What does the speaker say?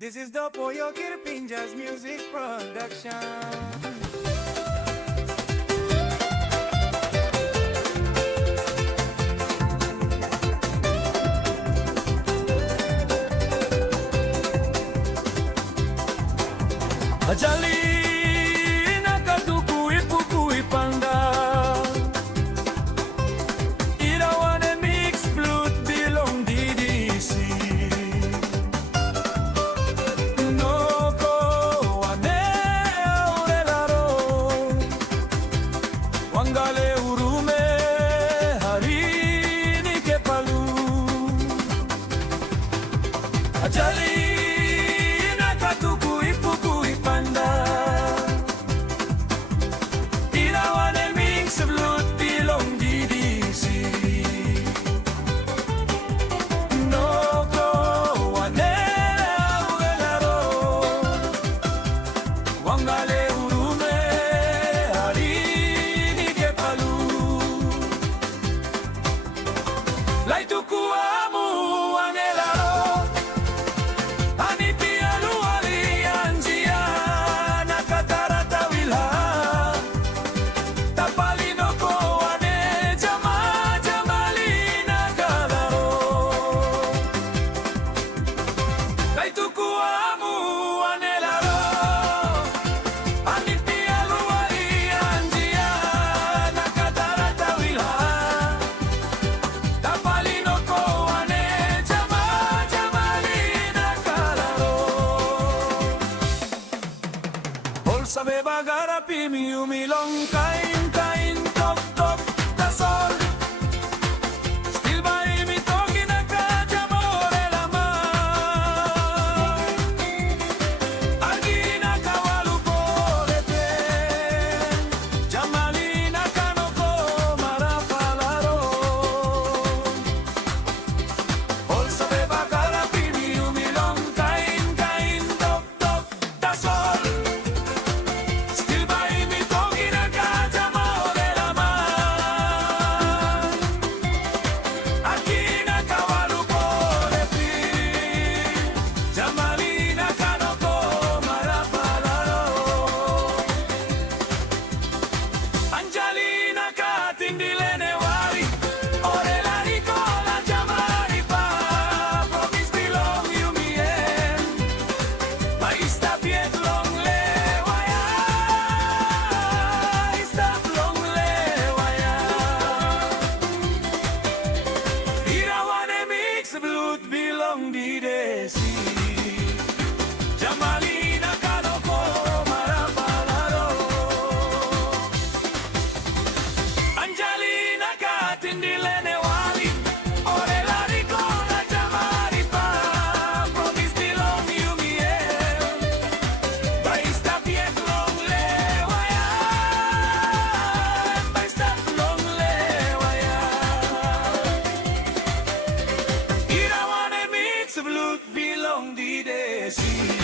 This is the Pollo Kirpinjas Music Production. Ajali nakatuku ipuku ipanda irawane mix blut bilong DDC noko wane aurelaro wangale urume harini kepalu ajali Sabe bagara pimi umilong kain kain tok tok tasol Still by mi toki na kajamore lamar Agina kawalu porete Jamalina kanoko marafalaro Ol sabe bagara pimi umilong kain kain tok tok tasol Blut bilong di desi Jamalina kanoko marapalaro Angelina katindilene wali Ore lari kona jamari pa Promis bilong yumiel Baista piet long lewaya Baista long lewaya Blut bilong di desi